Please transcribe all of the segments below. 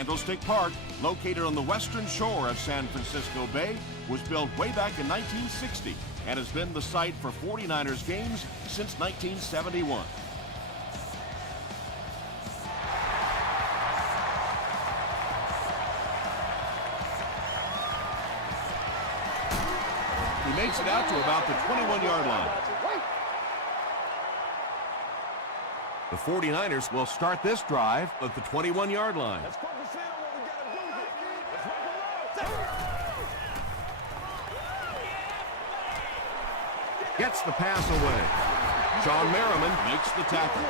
Candlestick Park, located on the western shore of San Francisco Bay, was built way back in 1960 and has been the site for 49ers games since 1971. He makes it out to about the 21-yard line. The 49ers will start this drive at the 21-yard line. Gets the pass away. Sean Merriman makes the tackle.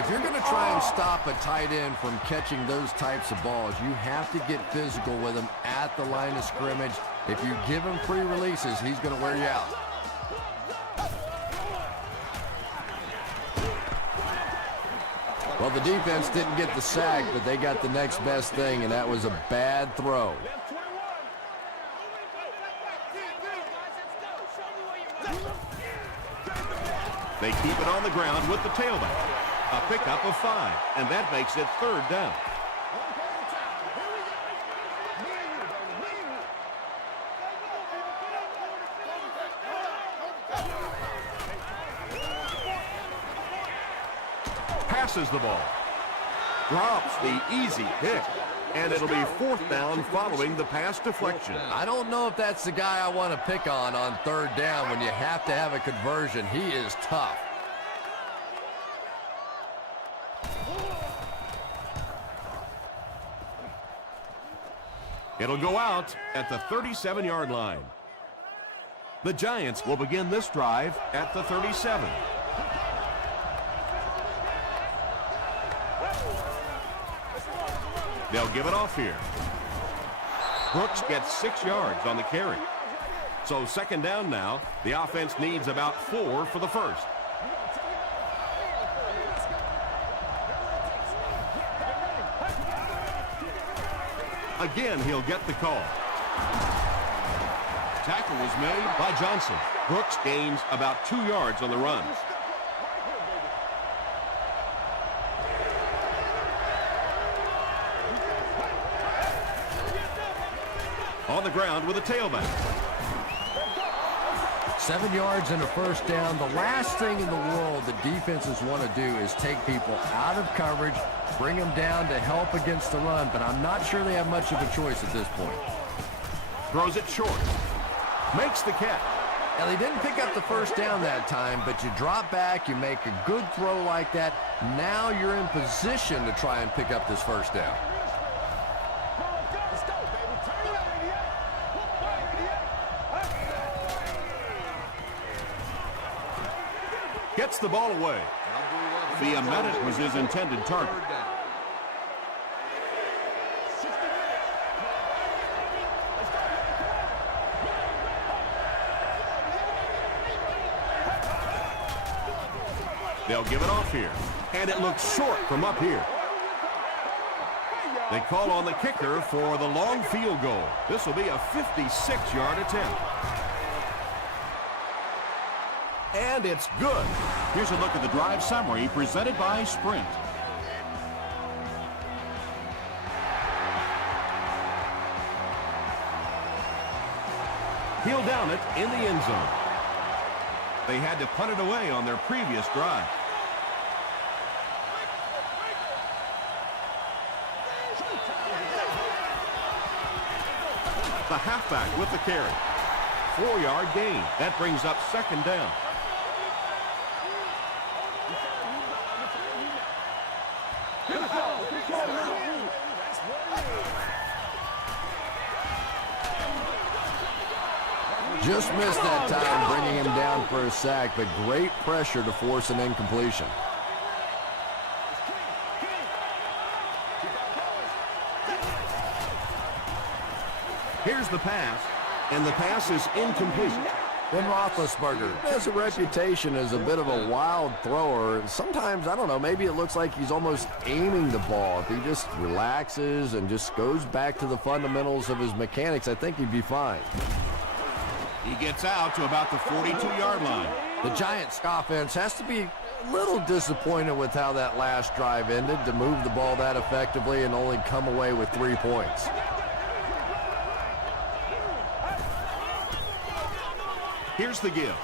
If you're going to try and stop a tight end from catching those types of balls, you have to get physical with him at the line of scrimmage. If you give him free releases, he's going to wear you out. Well, the defense didn't get the sack, but they got the next best thing, and that was a bad throw. They keep it on the ground with the tailback. A pickup of 5, and that makes it 3rd down. Passes the ball. Drops the easy pick. And it'll be 4th down following the pass deflection. I don't know if that's the guy I want to pick on 3rd down when you have to have a conversion. He is tough. It'll go out at the 37-yard line. The Giants will begin this drive at the 37. They'll give it off here. Brooks gets 6 yards on the carry. So 2nd down now. The offense needs about 4 for the first. Again, he'll get the call. Tackle was made by Johnson. Brooks gains about 2 yards on the run. On the ground with a tailback. 7 yards and a 1st down. The last thing in the world that defenses want to do is take people out of coverage, bring them down to help against the run, but I'm not sure they have much of a choice at this point. Throws it short. Makes the catch. Now, they didn't pick up the 1st down that time, but you drop back, you make a good throw like that. Now you're in position to try and pick up this 1st down. Gets the ball away. Fiametti was his intended target. They'll give it off here. And it looks short from up here. They call on the kicker for the long field goal. This will be a 56-yard attempt. And it's good. Here's a look at the drive summary presented by Sprint. He'll down it in the end zone. They had to punt it away on their previous drive. The halfback with the carry. 4-yard gain. That brings up 2nd down. Just missed that time, bringing him down for a sack, but great pressure to force an incompletion. Here's the pass, and the pass is incomplete. Ben Roethlisberger has a reputation as a bit of a wild thrower. Sometimes, I don't know, maybe it looks like he's almost aiming the ball. If he just relaxes and just goes back to the fundamentals of his mechanics, I think he'd be fine. He gets out to about the 42-yard line. The Giants offense has to be a little disappointed with how that last drive ended to move the ball that effectively and only come away with 3 points. Here's the give.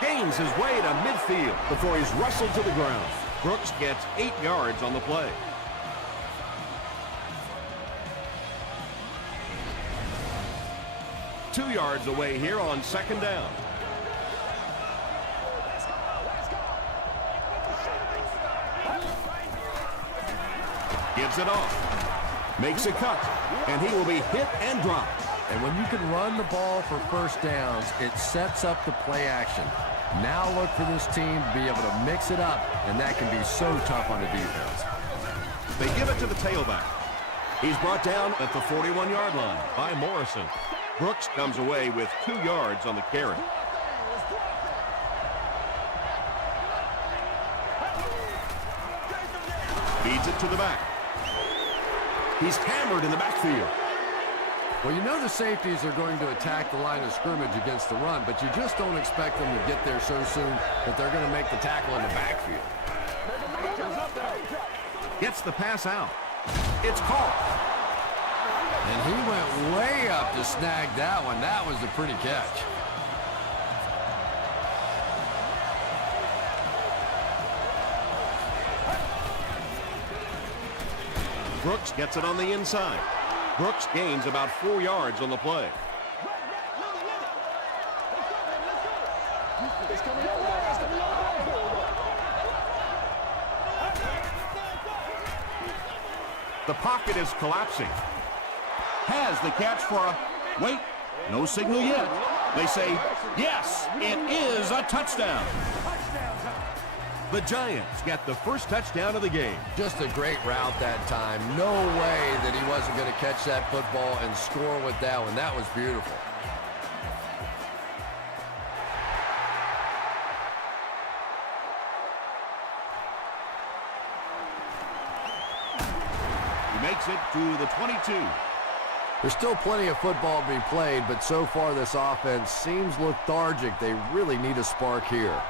Gains his way to midfield before he's wrestled to the ground. Brooks gets 8 yards on the play. Two yards away here on second down. Gives it off. Makes a cut. And he will be hit and dropped. And when you can run the ball for first downs, it sets up the play action. Now look for this team to be able to mix it up, and that can be so tough on a defense. They give it to the tailback. He's brought down at the 41-yard line by Morrison. Brooks comes away with 2 yards on the carry. Feeds it to the back. He's hammered in the backfield. Well, you know the safeties are going to attack the line of scrimmage against the run, but you just don't expect them to get there so soon that they're going to make the tackle in the backfield. Gets the pass out. It's caught. And he went way up to snag that one. That was a pretty catch. Brooks gets it on the inside. Brooks gains about 4 yards on the play. The pocket is collapsing. Has the catch for a... Wait, no signal yet. They say, yes, it is a touchdown. The Giants get the first touchdown of the game. Just a great route that time. No way that he wasn't going to catch that football and score with that one. That was beautiful. He makes it to the 22. There's still plenty of football to be played, but so far this offense seems lethargic. They really need a spark here.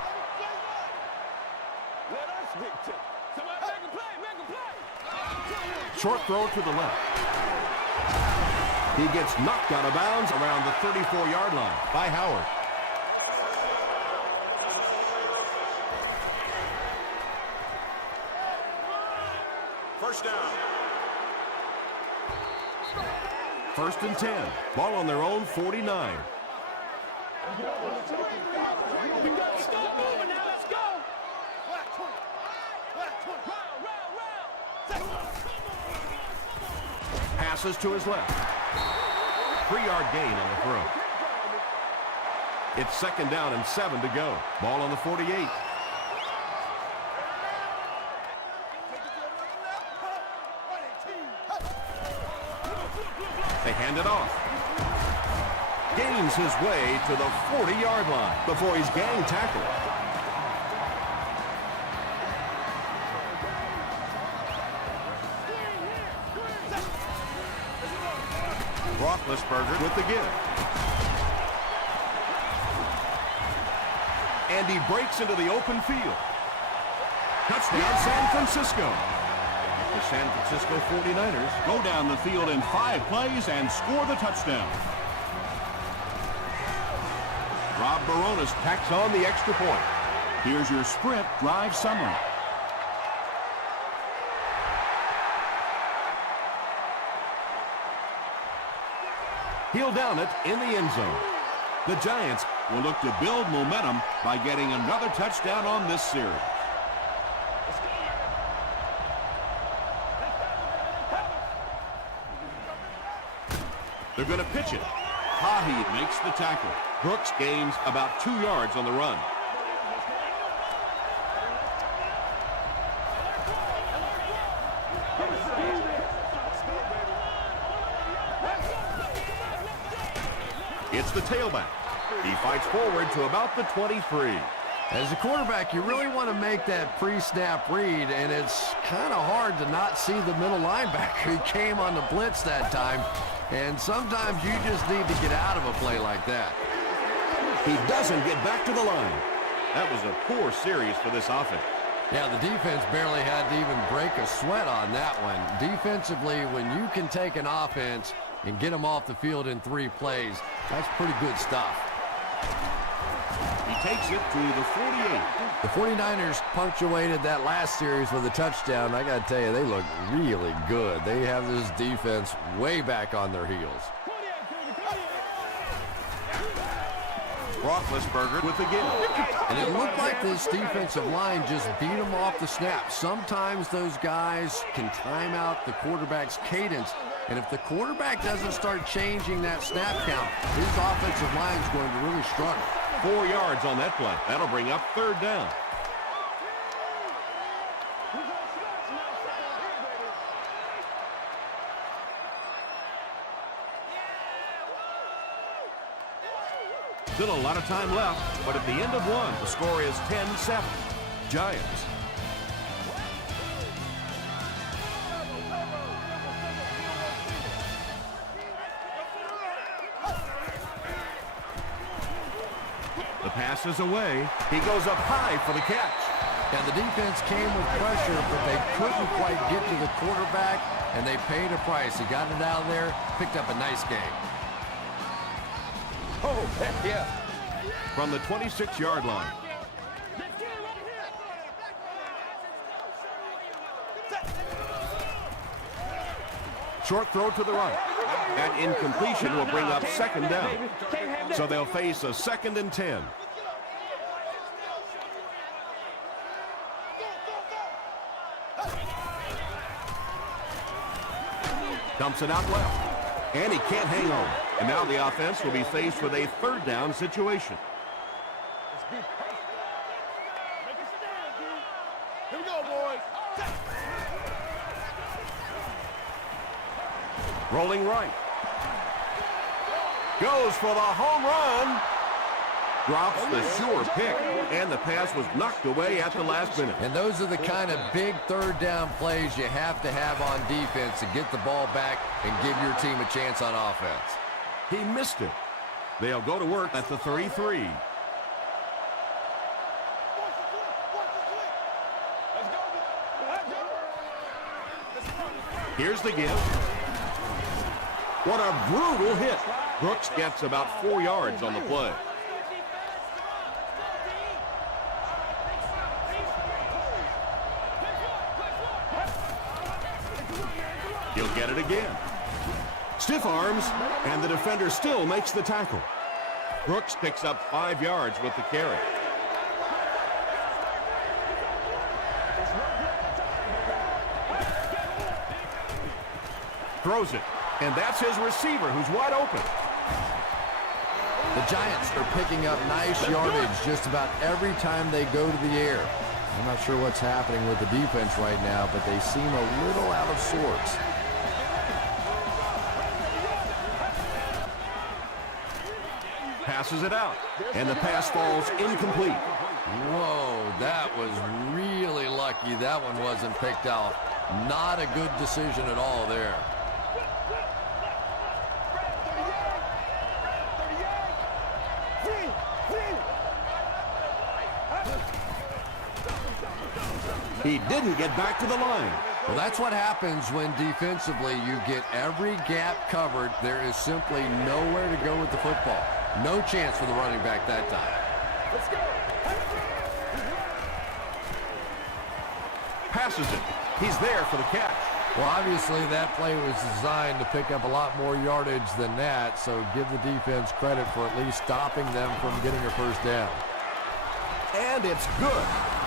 Short throw to the left. He gets knocked out of bounds around the 34-yard line by Howard. First down. First and 10. Ball on their own 49. Passes to his left. 3-yard gain on the throw. It's second down and 7 to go. Ball on the 48. They hand it off. Gains his way to the 40-yard line before he's gang tackled. Roethlisberger with the give. And he breaks into the open field. Touchdown, San Francisco. The San Francisco 49ers go down the field in 5 plays and score the touchdown. Rob Baronis tacks on the extra point. Here's your Sprint drive summary. He'll down it in the end zone. The Giants will look to build momentum by getting another touchdown on this series. They're going to pitch it. Hahi makes the tackle. Brooks gains about 2 yards on the run. It's the tailback. He fights forward to about the 23. As a quarterback, you really want to make that pre-snap read, and it's kind of hard to not see the middle linebacker. He came on the blitz that time, and sometimes you just need to get out of a play like that. He doesn't get back to the line. That was a poor series for this offense. Yeah, the defense barely had to even break a sweat on that one. Defensively, when you can take an offense and get them off the field in 3 plays, that's pretty good stuff. He takes it to the 48. The 49ers punctuated that last series with a touchdown. I got to tell you, they look really good. They have this defense way back on their heels. Roethlisberger with the give. And it looked like this defensive line just beat them off the snap. Sometimes those guys can time out the quarterback's cadence. And if the quarterback doesn't start changing that snap count, his offensive line is going to really struggle. 4 yards on that play. That'll bring up 3rd down. Still a lot of time left, but at the end of one, the score is 10-7. Giants. The pass is away. He goes up high for the catch. And the defense came with pressure, but they couldn't quite get to the quarterback, and they paid a price. He got it out of there, picked up a nice game. Oh, heck yeah. From the 26-yard line. Short throw to the right. That incompletion will bring up 2nd down. So they'll face a 2nd and 10. Dumps it out left. And he can't hang on. And now the offense will be faced with a 3rd down situation. Here we go, boys. Rolling right. Goes for the home run. Drops the sure pick. And the pass was knocked away at the last minute. And those are the kind of big 3rd down plays you have to have on defense to get the ball back and give your team a chance on offense. He missed it. They'll go to work at the 33. Here's the give. What a brutal hit. Brooks gets about 4 yards on the play. He'll get it again. Stiff arms, and the defender still makes the tackle. Brooks picks up 5 yards with the carry. Throws it, and that's his receiver who's wide open. The Giants are picking up nice yardage just about every time they go to the air. I'm not sure what's happening with the defense right now, but they seem a little out of sorts. Passes it out, and the pass falls incomplete. Whoa, that was really lucky that one wasn't picked out. Not a good decision at all there. He didn't get back to the line. Well, that's what happens when defensively you get every gap covered. There is simply nowhere to go with the football. No chance for the running back that time. Let's go. Passes it. He's there for the catch. Well, obviously that play was designed to pick up a lot more yardage than that, so give the defense credit for at least stopping them from getting a 1st down. And it's good.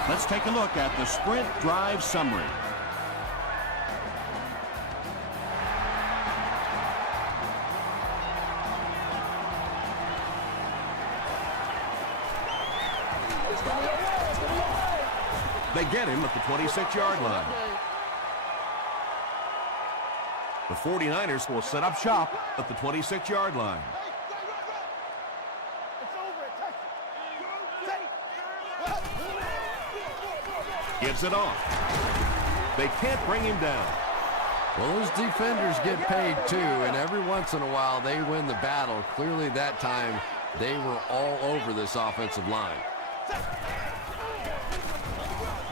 Let's take a look at the sprint drive summary. They get him at the 26-yard line. The 49ers will set up shop at the 26-yard line. Gives it off. They can't bring him down. Well, those defenders get paid too, and every once in a while they win the battle. Clearly that time They were all over this offensive line.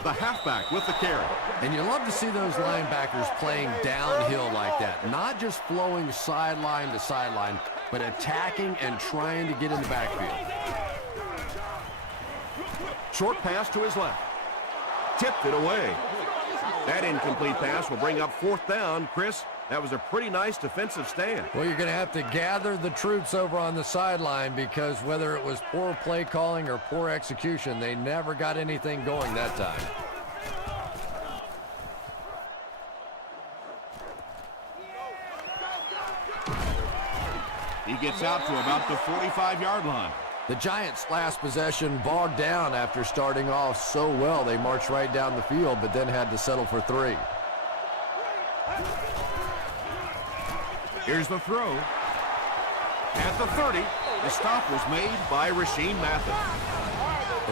The halfback with the carry. And you love to see those linebackers playing downhill like that. Not just flowing sideline to sideline, but attacking and trying to get in the backfield. Short pass to his left. Tipped it away. That incomplete pass will bring up 4th down. Chris, that was a pretty nice defensive stand. Well, you're going to have to gather the troops over on the sideline because whether it was poor play calling or poor execution, they never got anything going that time. He gets out to about the 45-yard line. The Giants' last possession bogged down after starting off so well. They marched right down the field, but then had to settle for 3. Here's the throw. At the 30, the stop was made by Rasheem Mathis.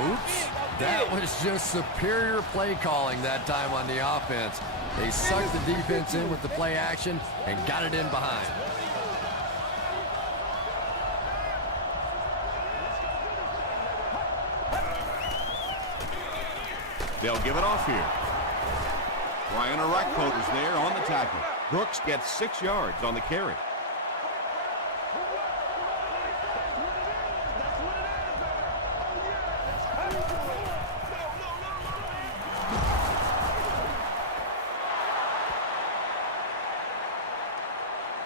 Oops. That was just superior play calling that time on the offense. They sucked the defense in with the play action and got it in behind. They'll give it off here. Ryan Arakpo is there on the tackle. Brooks gets 6 yards on the carry.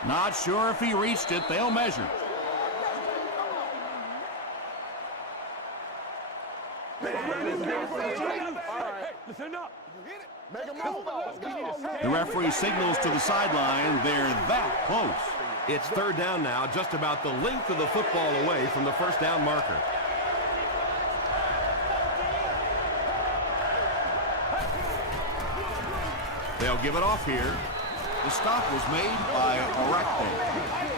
Not sure if he reached it. They'll measure. Listen up. Make a move. The referee signals to the sideline. They're that close. It's 3rd down now, just about the length of the football away from the 1st down marker. They'll give it off here. The stop was made by Arakpo.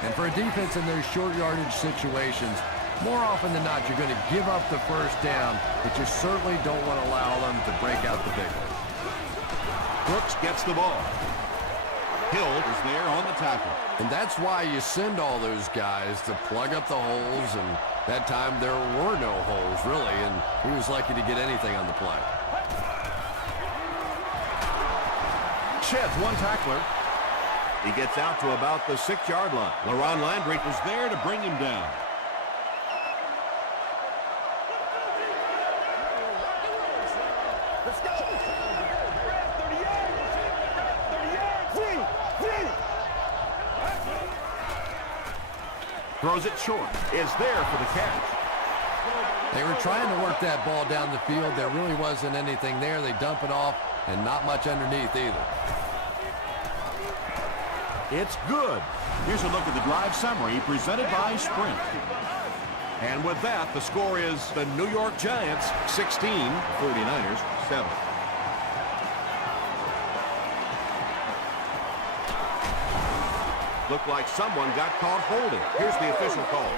And for a defense in those short yardage situations, more often than not, you're going to give up the 1st down, but you certainly don't want to allow them to break out the big one. Brooks gets the ball. Hill is there on the tackle. And that's why you send all those guys to plug up the holes, and that time there were no holes, really, and he was lucky to get anything on the play. Sheds one tackler. He gets out to about the 6-yard line. LaRon Landry was there to bring him down. Throws it short. Is there for the catch. They were trying to work that ball down the field. There really wasn't anything there. They dump it off, and not much underneath either. It's good. Here's a look at the drive summary presented by Sprint. And with that, the score is the New York Giants 16, 49ers 7. Looked like someone got caught holding. Here's the official call.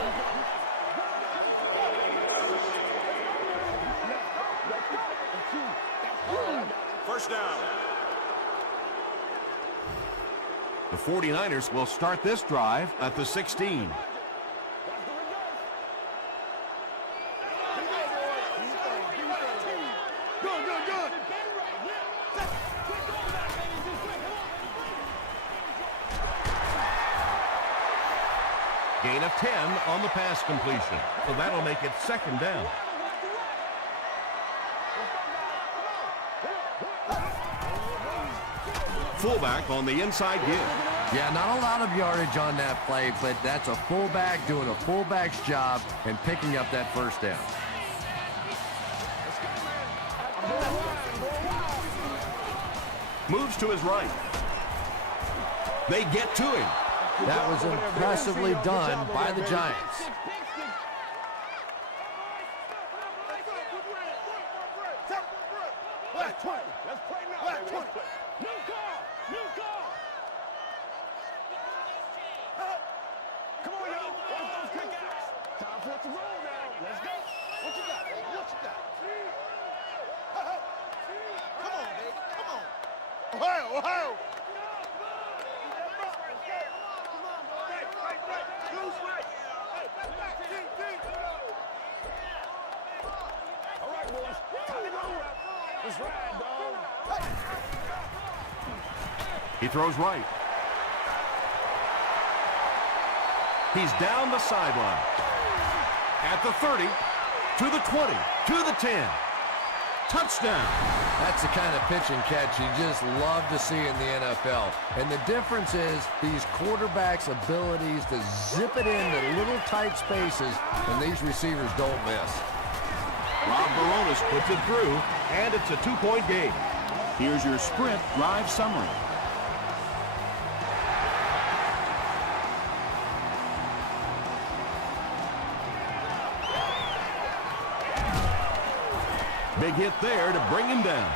First down. The 49ers will start this drive at the 16. Gain of 10 on the pass completion. So that'll make it 2nd down. Fullback on the inside give. Yeah, not a lot of yardage on that play, but that's a fullback doing a fullback's job and picking up that 1st down. Moves to his right. They get to him. That was impressively done by the Giants. Left 20. Let's play now. Left 20. New call. New call. Come on, y'all. Let's kick ass. Time for it to roll now. Let's go. What you got? What you got? Come on, baby. Come on. Ohio, Ohio. Come on, boy. Right. Loose right. Hey, back. Let's ride, dog. He throws right. He's down the sideline. At the 30, to the 20, to the 10. Touchdown. That's the kind of pitch and catch you just love to see in the NFL. And the difference is these quarterbacks' abilities to zip it into little tight spaces, and these receivers don't miss. Rob Baronis puts it through, and it's a 2-point game. Here's your sprint drive summary. Big hit there to bring him down.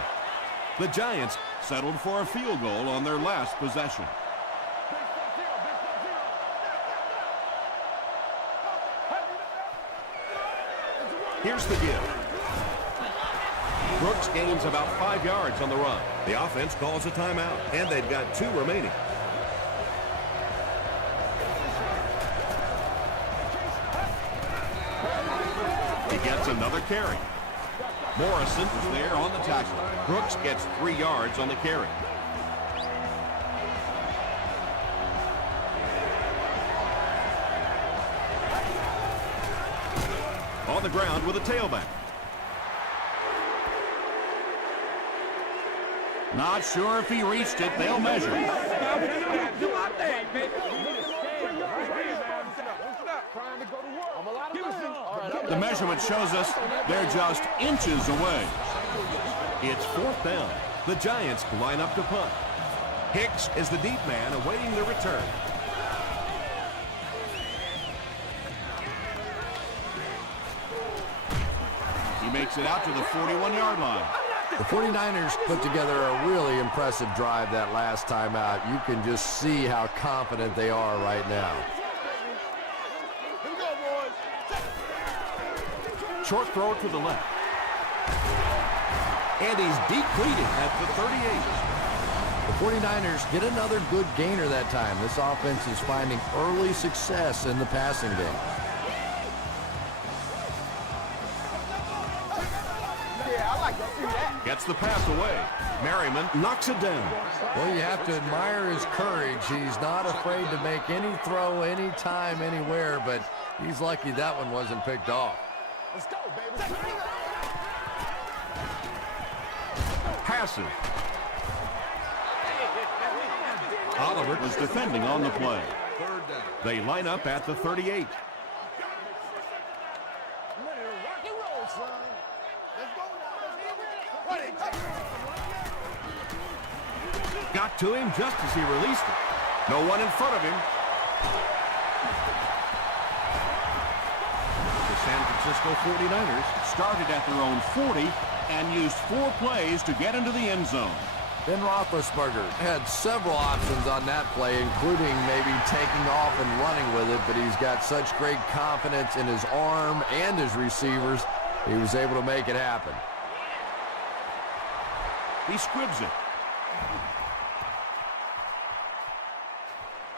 The Giants settled for a field goal on their last possession. Here's the give. Brooks gains about 5 yards on the run. The offense calls a timeout, and they've got 2 remaining. He gets another carry. Morrison is there on the tackle. Brooks gets 3 yards on the carry. On the ground with a tailback. Not sure if he reached it. They'll measure. The measurement shows us they're just inches away. It's 4th down. The Giants line up to punt. Hicks is the deep man awaiting the return. He makes it out to the 41-yard line. The 49ers put together a really impressive drive that last time out. You can just see how confident they are right now. Short throw to the left. And he's depleted at the 38. The 49ers get another good gainer that time. This offense is finding early success in the passing game. Gets the pass away. Merriman knocks it down. Well, you have to admire his courage. He's not afraid to make any throw, anytime, anywhere, but he's lucky that one wasn't picked off. Let's go, baby. Passes. Oliver was defending on the play. They line up at the 38. Got to him just as he released it. No one in front of him. The San Francisco 49ers started at their own 40 and used 4 plays to get into the end zone. Ben Roethlisberger had several options on that play, including maybe taking off and running with it, but he's got such great confidence in his arm and his receivers, he was able to make it happen. He squibs it.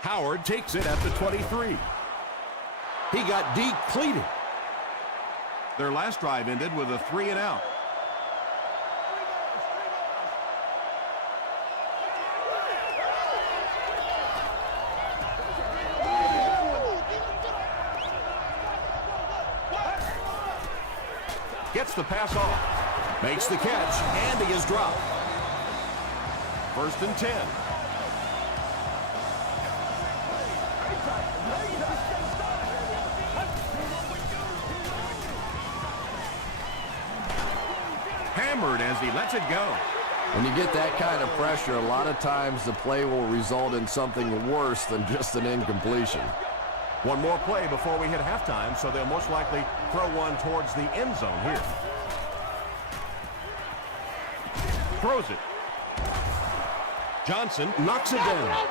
Howard takes it at the 23. He got depleted. Their last drive ended with a 3-and-out. Gets the pass off. Makes the catch, and he is dropped. 1st and 10. Hammered as he lets it go. When you get that kind of pressure, a lot of times the play will result in something worse than just an incompletion. One more play before we hit halftime, so they'll most likely throw one towards the end zone here. Throws it. Johnson knocks it down.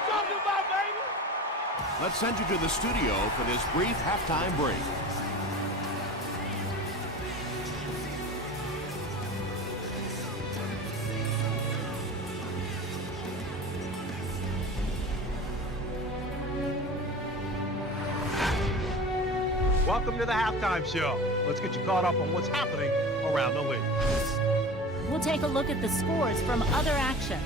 Let's send you to the studio for this brief halftime break. Welcome to the halftime show. Let's get you caught up on what's happening around the league. we'll take a look at the scores from other action.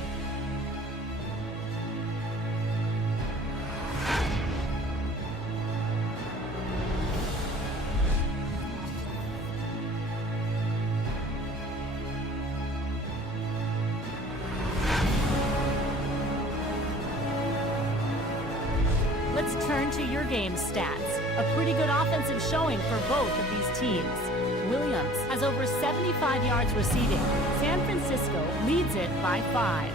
Let's turn to your game stats. A pretty good offensive showing for both of these teams. Williams has over 75 yards receiving. San Francisco leads it by 5.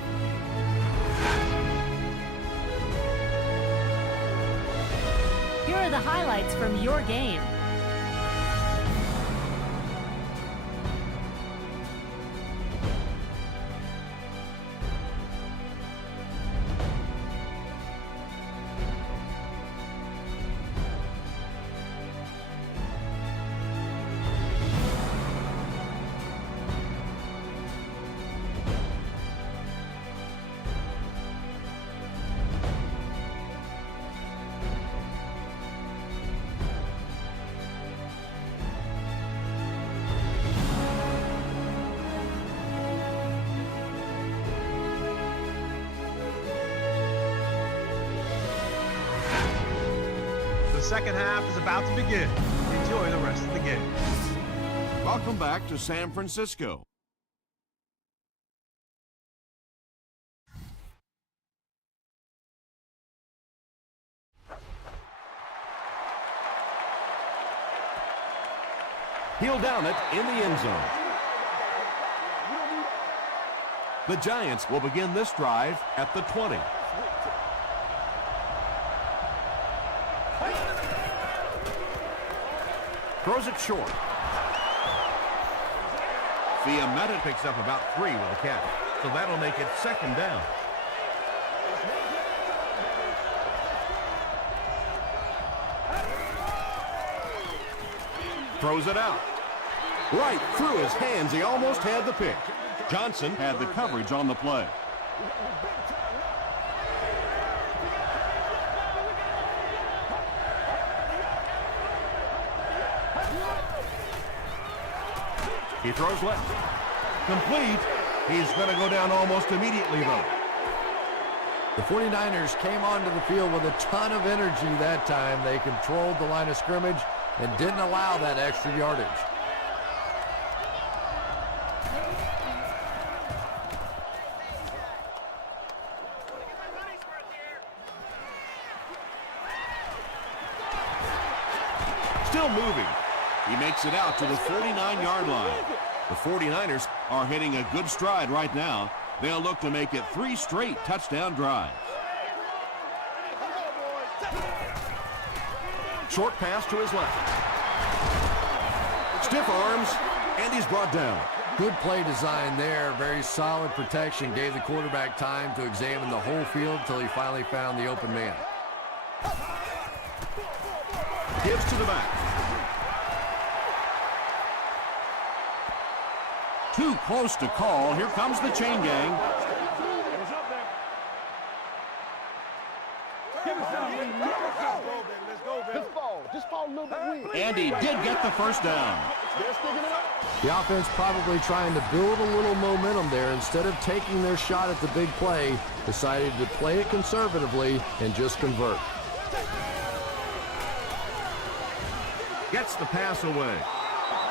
Here are the highlights from your game. The second half is about to begin. Enjoy the rest of the game. Welcome back to San Francisco. He'll down it in the end zone. The Giants will begin this drive at the 20. Throws it short. Fiametta picks up about 3 with a catch, so that'll make it second down. Throws it out. Right through his hands. He almost had the pick. Johnson had the coverage on the play. He throws left. Complete. He's going to go down almost immediately, though. The 49ers came onto the field with a ton of energy that time. They controlled the line of scrimmage and didn't allow that extra yardage. Still moving. He makes it out to the 49-yard line. The 49ers are hitting a good stride right now. They'll look to make it 3 straight touchdown drives. Short pass to his left. Stiff arms, and he's brought down. Good play design there. Very solid protection. Gave the quarterback time to examine the whole field until he finally found the open man. Gives to the back. Too close to call. Here comes the chain gang. And he did get the first down. The offense probably trying to build a little momentum there. Instead of taking their shot at the big play, decided to play it conservatively and just convert. Gets the pass away.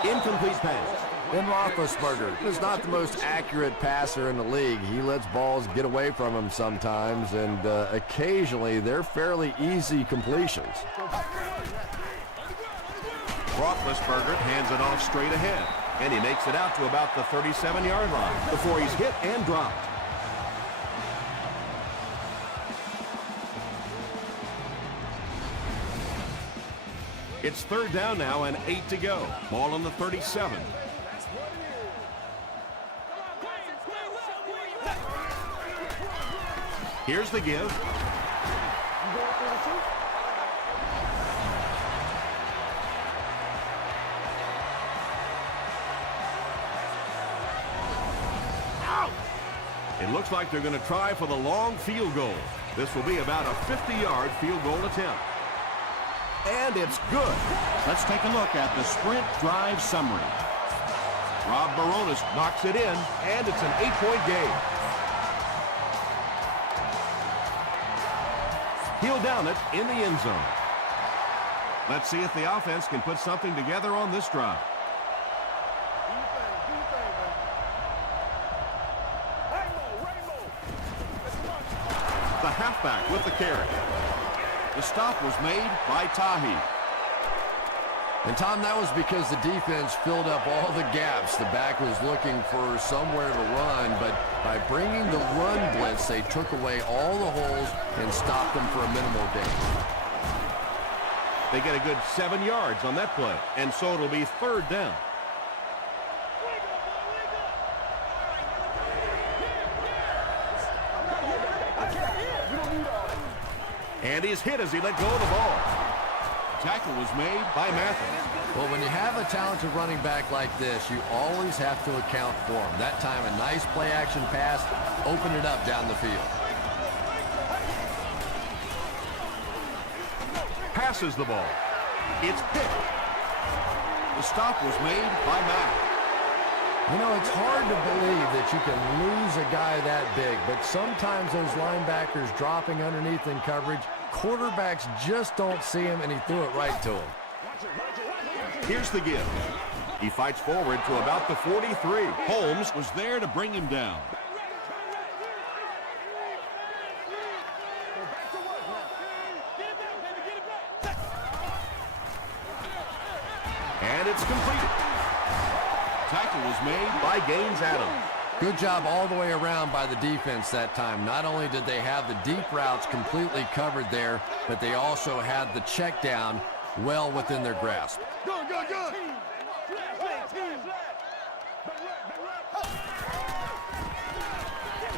Incomplete pass. Ben Roethlisberger is not the most accurate passer in the league. He lets balls get away from him sometimes, and occasionally they're fairly easy completions. Roethlisberger hands it off straight ahead, and he makes it out to about the 37-yard line before he's hit and dropped. It's third down now and 8 to go. Ball on the 37. Here's the give. It looks like they're going to try for the long field goal. This will be about a 50-yard field goal attempt. And it's good. Let's take a look at the sprint drive summary. Rob Baronis knocks it in, and it's an 8-point game. He'll down it in the end zone. Let's see if the offense can put something together on this drive. The halfback with the carry. The stop was made by Tahi. And, Tom, that was because the defense filled up all the gaps. The back was looking for somewhere to run, but by bringing the run blitz, they took away all the holes and stopped them for a minimal gain. They get a good 7 yards on that play, and so it'll be 3rd down. And he's hit as he let go of the ball. Tackle was made by Mathis. Well, when you have a talented running back like this, you always have to account for him. That time, a nice play-action pass opened it up down the field. Passes the ball. It's picked. The stop was made by Mack. You know, it's hard to believe that you can lose a guy that big, but sometimes those linebackers dropping underneath in coverage, quarterbacks just don't see him, and he threw it right to him. Here's the give. He fights forward to about the 43. Holmes was there to bring him down. And it's completed. Tackle was made by Gaines Adams. Good job all the way around by the defense that time. Not only did they have the deep routes completely covered there, but they also had the check down well within their grasp. Good, good, good.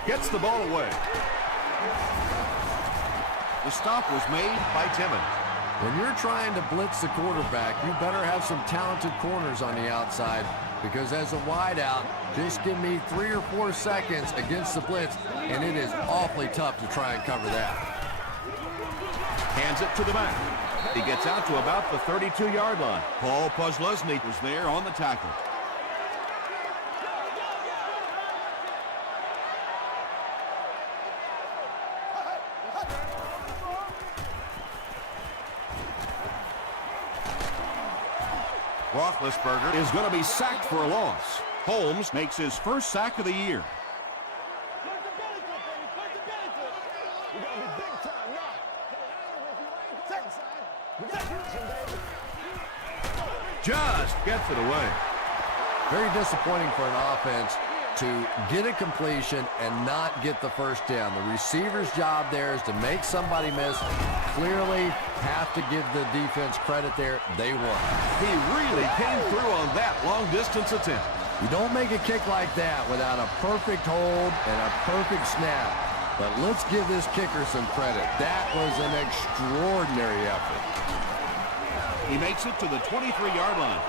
Gets the ball away. The stop was made by Timmons. When you're trying to blitz the quarterback, you better have some talented corners on the outside, because as a wideout, just give me 3 or 4 seconds against the blitz, and it is awfully tough to try and cover that. Hands it to the back. He gets out to about the 32-yard line. Paul Posluszny was there on the tackle. Roethlisberger is going to be sacked for a loss. Holmes makes his first sack of the year. Just gets it away. Very disappointing for an offense to get a completion and not get the first down. The receiver's job there is to make somebody miss. Clearly have to give the defense credit there. They won. He really came through on that long-distance attempt. You don't make a kick like that without a perfect hold and a perfect snap. But let's give this kicker some credit. That was an extraordinary effort. He makes it to the 23-yard line.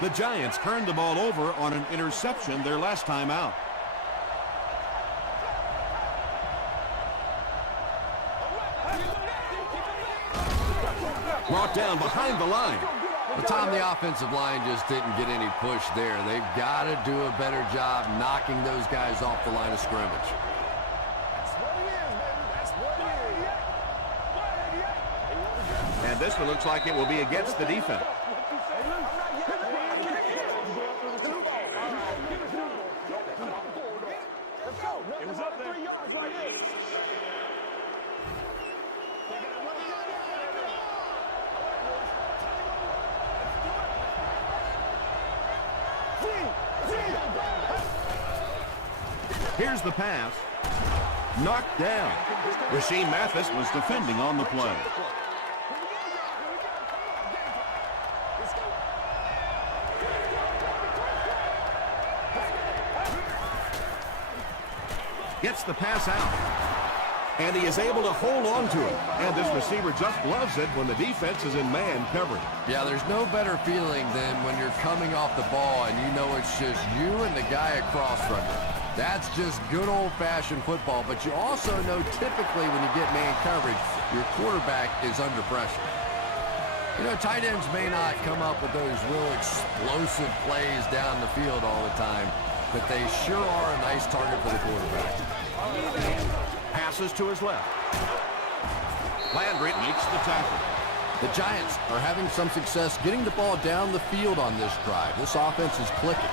The Giants turned the ball over on an interception their last time out. Brought down behind the line. The time the offensive line just didn't get any push there. They've got to do a better job knocking those guys off the line of scrimmage. And this one looks like it will be against the defense. It was up there. 3 yards right here. Here's the pass. Knocked down. Rasheem Mathis was defending on the play. Gets the pass out. And he is able to hold on to it. And this receiver just loves it when the defense is in man coverage. Yeah, there's no better feeling than when you're coming off the ball and you know it's just you and the guy across from you. That's just good old-fashioned football. But you also know typically when you get man coverage, your quarterback is under pressure. You know, tight ends may not come up with those real explosive plays down the field all the time, but they sure are a nice target for the quarterback. Passes to his left. Landry makes the tackle. The Giants are having some success getting the ball down the field on this drive. This offense is clicking.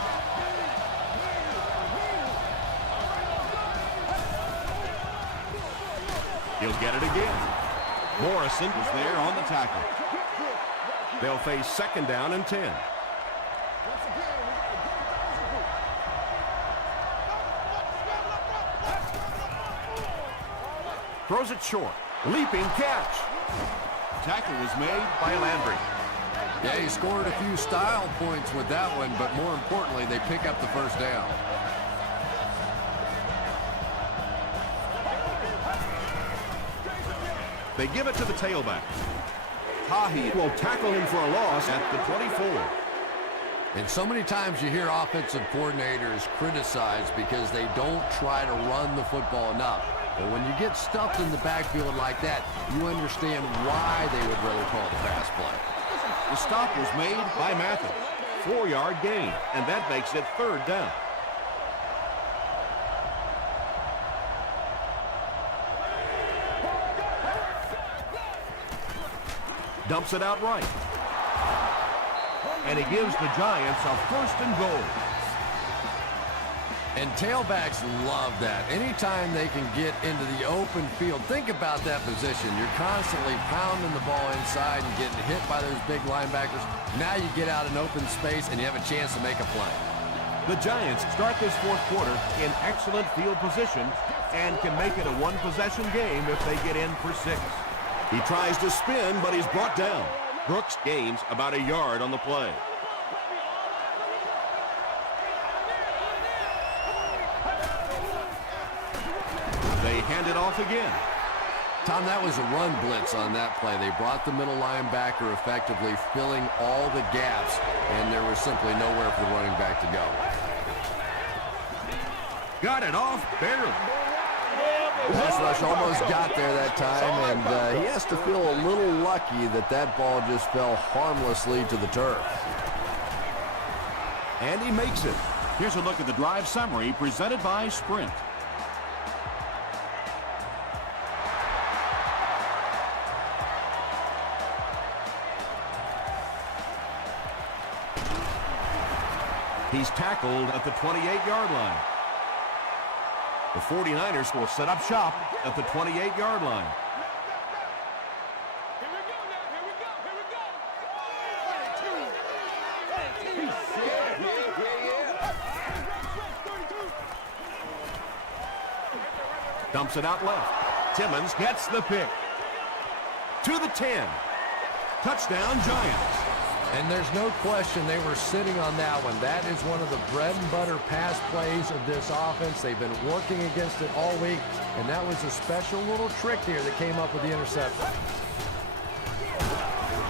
He'll get it again. Morrison is there on the tackle. They'll face 2nd down and 10. Throws it short. Leaping catch. Tackle was made by Landry. Yeah, he scored a few style points with that one, but more importantly, they pick up the first down. They give it to the tailback. Tahi will tackle him for a loss at the 24. And so many times you hear offensive coordinators criticized because they don't try to run the football enough. But when you get stuffed in the backfield like that, you understand why they would rather call the pass play. The stop was made by Mathis. 4-yard gain, and that makes it 3rd down. Dumps it out right. And he gives the Giants a 1st and goal. And tailbacks love that. Anytime they can get into the open field, think about that position. You're constantly pounding the ball inside and getting hit by those big linebackers. Now you get out in open space and you have a chance to make a play. The Giants start this 4th quarter in excellent field position and can make it a 1-possession game if they get in for 6. He tries to spin, but he's brought down. Brooks gains about a yard on the play. They hand it off again. Tom, that was a run blitz on that play. They brought the middle linebacker effectively, filling all the gaps, and there was simply nowhere for the running back to go. Got it off barely. Pass rush almost got there that time, and he has to feel a little lucky that that ball just fell harmlessly to the turf. And he makes it. Here's a look at the drive summary presented by Sprint. He's tackled at the 28-yard line. The 49ers will set up shop at the 28-yard line. Dumps it out left. Timmons gets the pick. To the 10. Touchdown, Giants. And there's no question they were sitting on that one. That is one of the bread and butter pass plays of this offense. They've been working against it all week, and that was a special little trick here that came up with the interception.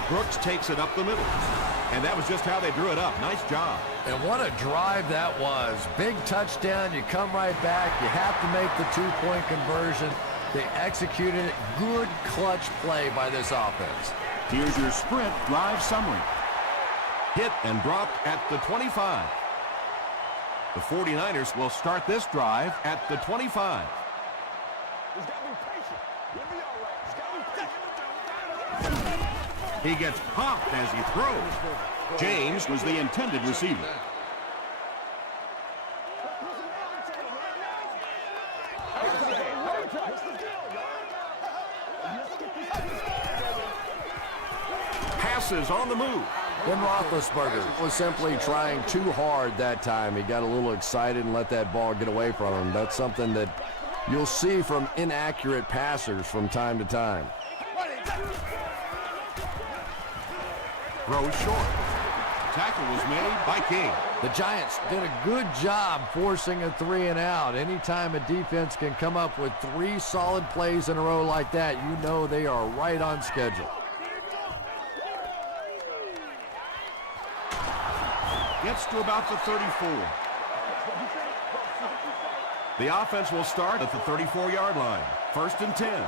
Brooks takes it up the middle, and that was just how they drew it up. Nice job. And what a drive that was. Big touchdown. You come right back. You have to make the two-point conversion. They executed it. Good clutch play by this offense. Here's your Sprint drive summary. Hit and dropped at the 25. The 49ers will start this drive at the 25. He gets popped as he throws. James was the intended receiver. Passes on the move. Ben Roethlisberger was simply trying too hard that time. He got a little excited and let that ball get away from him. That's something that you'll see from inaccurate passers from time to time. Throws short. Tackle was made by King. The Giants did a good job forcing a 3-and-out. Anytime a defense can come up with 3 solid plays in a row like that, you know they are right on schedule. Gets to about the 34. The offense will start at the 34-yard line. 1st and 10.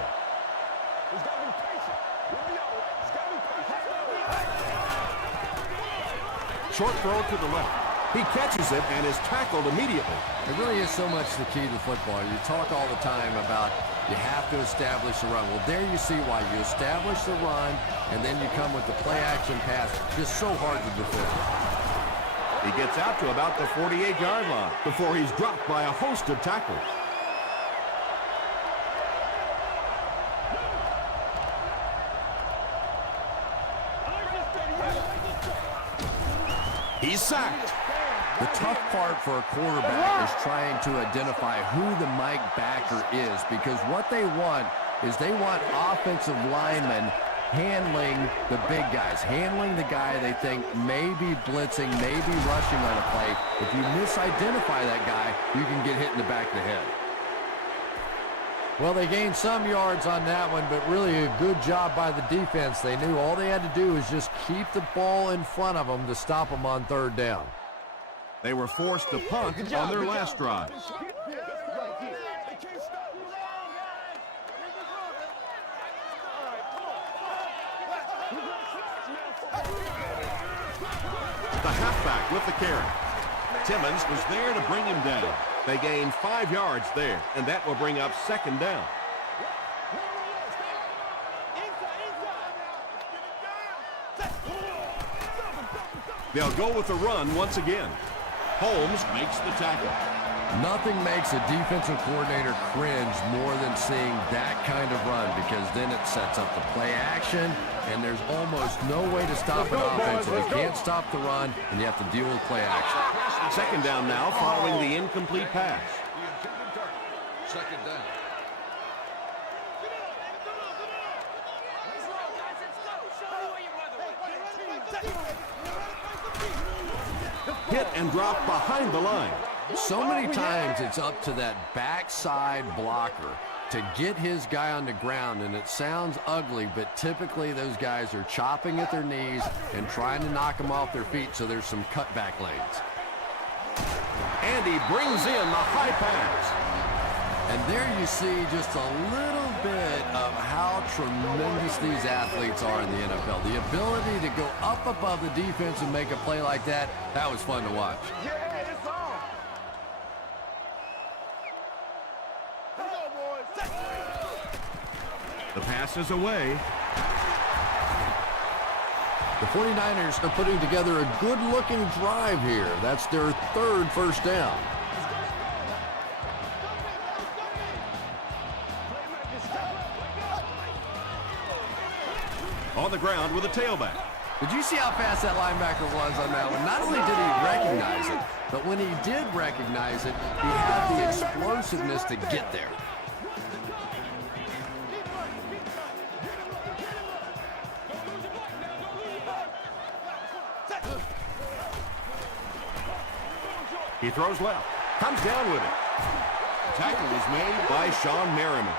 Short throw to the left. He catches it and is tackled immediately. It really is so much the key to football. You talk all the time about you have to establish the run. Well, there you see why. You establish the run, and then you come with the play-action pass. Just so hard to defend. He gets out to about the 48-yard line before he's dropped by a host of tackles. He's sacked. The tough part for a quarterback is trying to identify who the Mike backer is, because what they want is they want offensive linemen handling the big guys, handling the guy they think may be blitzing, may be rushing on a play. If you misidentify that guy, you can get hit in the back of the head. Well, they gained some yards on that one, but really a good job by the defense. They knew all they had to do was just keep the ball in front of them to stop them on third down. They were forced to punt on their last drive. The halfback with the carry. Timmons was there to bring him down. They gained 5 yards there, and that will bring up second down. They'll go with the run once again. Holmes makes the tackle. Nothing makes a defensive coordinator cringe more than seeing that kind of run, because then it sets up the play action, and there's almost no way to stop an offense if you can't stop the run, and you have to deal with play action. Second down now following the incomplete pass. Second down. Hit and drop behind the line. So many times it's up to that backside blocker to get his guy on the ground, and it sounds ugly, but typically those guys are chopping at their knees and trying to knock them off their feet, so there's some cutback lanes. And he brings in the high pass. And there you see just a little bit of how tremendous these athletes are in the NFL. The ability to go up above the defense and make a play like that, that was fun to watch. Yeah, it's on. Come on, boys. The pass is away. The 49ers are putting together a good-looking drive here. That's their third first down. On the ground with a tailback. Did you see how fast that linebacker was on that one? Not only did he recognize it, but when he did recognize it, he had the explosiveness to get there. He throws left. Comes down with it. Tackle is made by Sean Merriman.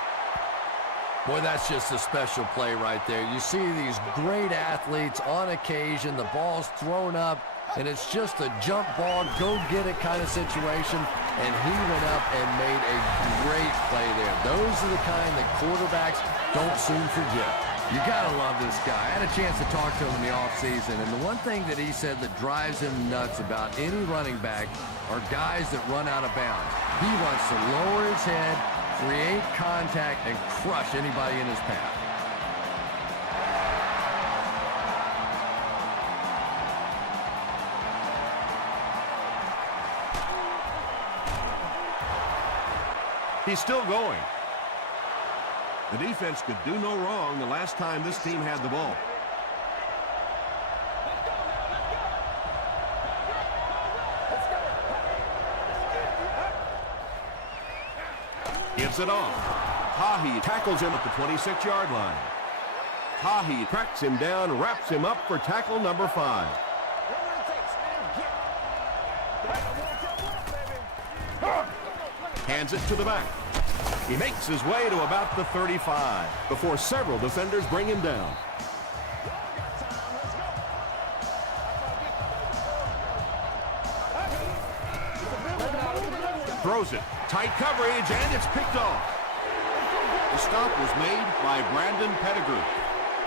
Boy, that's just a special play right there. You see these great athletes on occasion, the ball's thrown up, and it's just a jump ball, go get it kind of situation, and he went up and made a great play there. Those are the kind that quarterbacks don't soon forget. You gotta love this guy. I had a chance to talk to him in the offseason, and the one thing that he said that drives him nuts about any running back are guys that run out of bounds. He wants to lower his head, create contact, and crush anybody in his path. He's still going. The defense could do no wrong the last time this team had the ball. Gives it off. Tahi tackles him at the 26-yard line. Tahi tracks him down, wraps him up for tackle number 5. Hands it to the back. He makes his way to about the 35 before several defenders bring him down. Throws it. Tight coverage, and it's picked off. The stop was made by Brandon Pettigrew.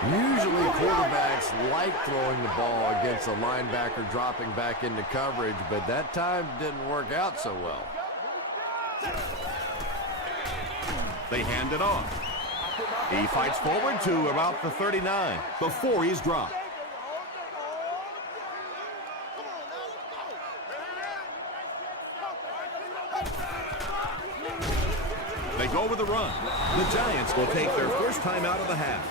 Usually quarterbacks like throwing the ball against a linebacker dropping back into coverage, but that time didn't work out so well. They hand it off. He fights forward to about the 39 before he's dropped. They go with the run. The Giants will take their first time out of the half.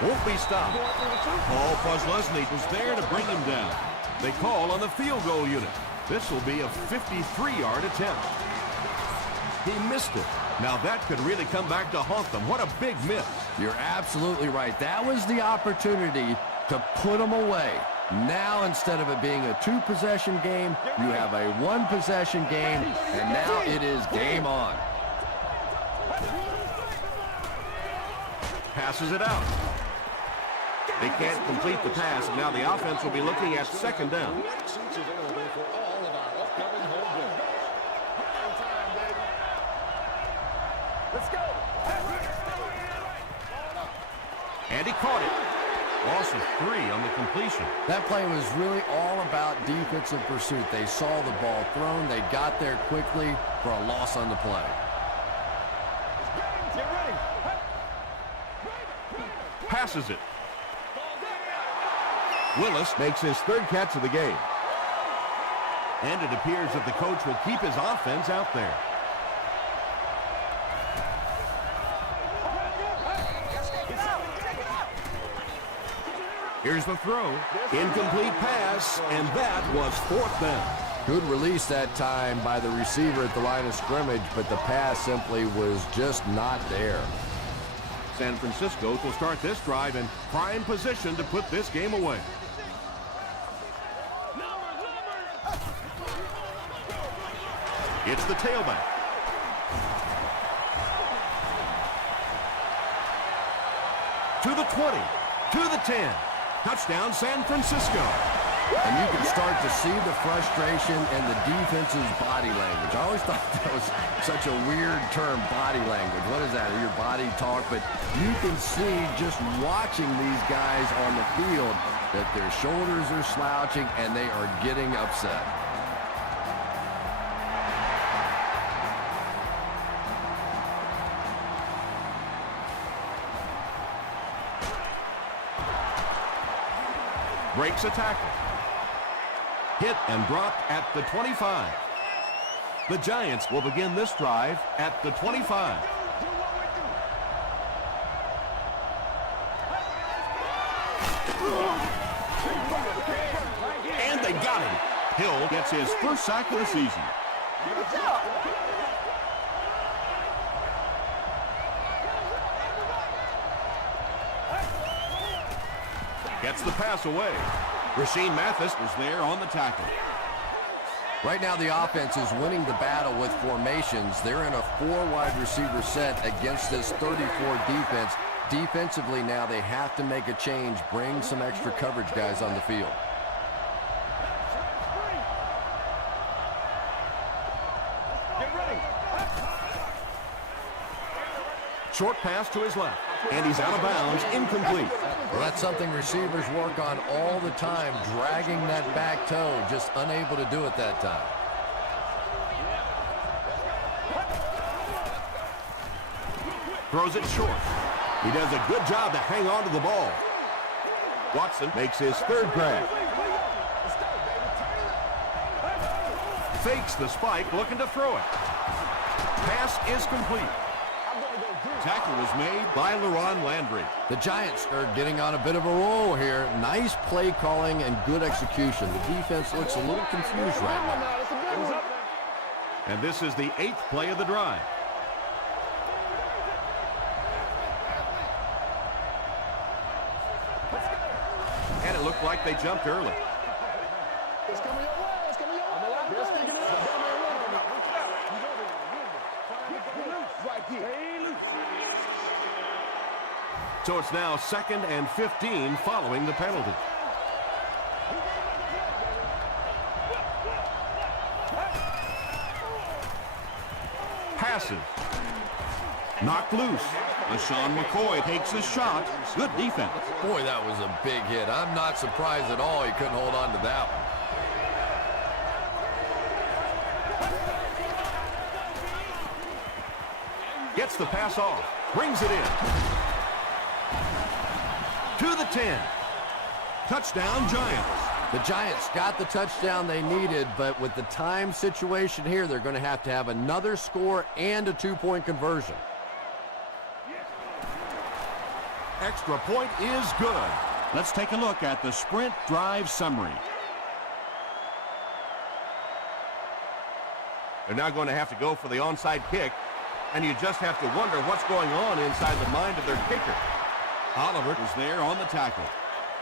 Won't be stopped. Paul Posluszny was there to bring him down. They call on the field goal unit. This will be a 53-yard attempt. He missed it. Now that could really come back to haunt them. What a big miss. You're absolutely right. That was the opportunity to put them away. Now, instead of it being a two-possession game, you have a one-possession game, and now it is game on. Passes it out. They can't complete the pass, and now the offense will be looking at second down. Seats available for all of our upcoming home games. Let's go. And he caught it. Loss of 3 on the completion. That play was really all about defensive pursuit. They saw the ball thrown. They got there quickly for a loss on the play. Get ready. Passes it. Willis makes his third catch of the game. And it appears that the coach will keep his offense out there. Here's the throw. Incomplete pass, and that was 4th down. Good release that time by the receiver at the line of scrimmage, but the pass simply was just not there. San Francisco will start this drive in prime position to put this game away. It's the tailback. To the 20, to the 10. Touchdown, San Francisco. And you can start to see the frustration in the defense's body language. I always thought that was such a weird term, body language. What is that? Your body talk? But you can see just watching these guys on the field that their shoulders are slouching and they are getting upset. Breaks a tackle. Hit and dropped at the 25. The Giants will begin this drive at the 25. And they got him. Hill gets his first sack of the season. Gets the pass away. Rasheed Mathis was there on the tackle. Right now the offense is winning the battle with formations. They're in a 4 wide receiver set against this 34 defense. Defensively now they have to make a change, bring some extra coverage guys on the field. Get ready. Short pass to his left. And he's out of bounds, incomplete. Well, that's something receivers work on all the time, dragging that back toe, just unable to do it that time. Throws it short. He does a good job to hang on to the ball. Watson makes his third grab. Fakes the spike, looking to throw it. Pass is complete. Tackle was made by LaRon Landry. The Giants are getting on a bit of a roll here. Nice play calling and good execution. The defense looks a little confused right now. And this is the 8th play of the drive. And it looked like they jumped early. It's coming your way. It's coming your way. They're sticking it out. Right here. So it's now 2nd and 15 following the penalty. passes. Knocked loose. LaShawn McCoy takes a shot. Good defense. Boy, that was a big hit. I'm not surprised at all he couldn't hold on to that one. Gets the pass off. Brings it in. To the 10. Touchdown, Giants. The Giants got the touchdown they needed, but with the time situation here, they're going to have another score and a 2-point conversion. Extra point is good. Let's take a look at the sprint drive summary. They're now going to have to go for the onside kick, and you just have to wonder what's going on inside the mind of their kicker. Oliver was there on the tackle.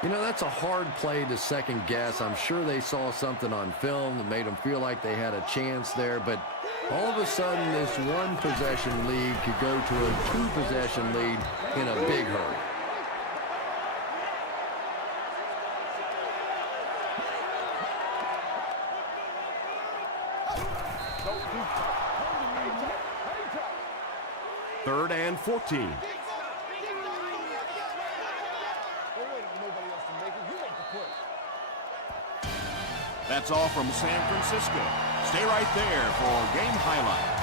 You know, that's a hard play to second guess. I'm sure they saw something on film that made them feel like they had a chance there, but all of a sudden this one possession lead could go to a 2-possession lead in a big hurry. Third and 14. That's all from San Francisco. Stay right there for game highlights.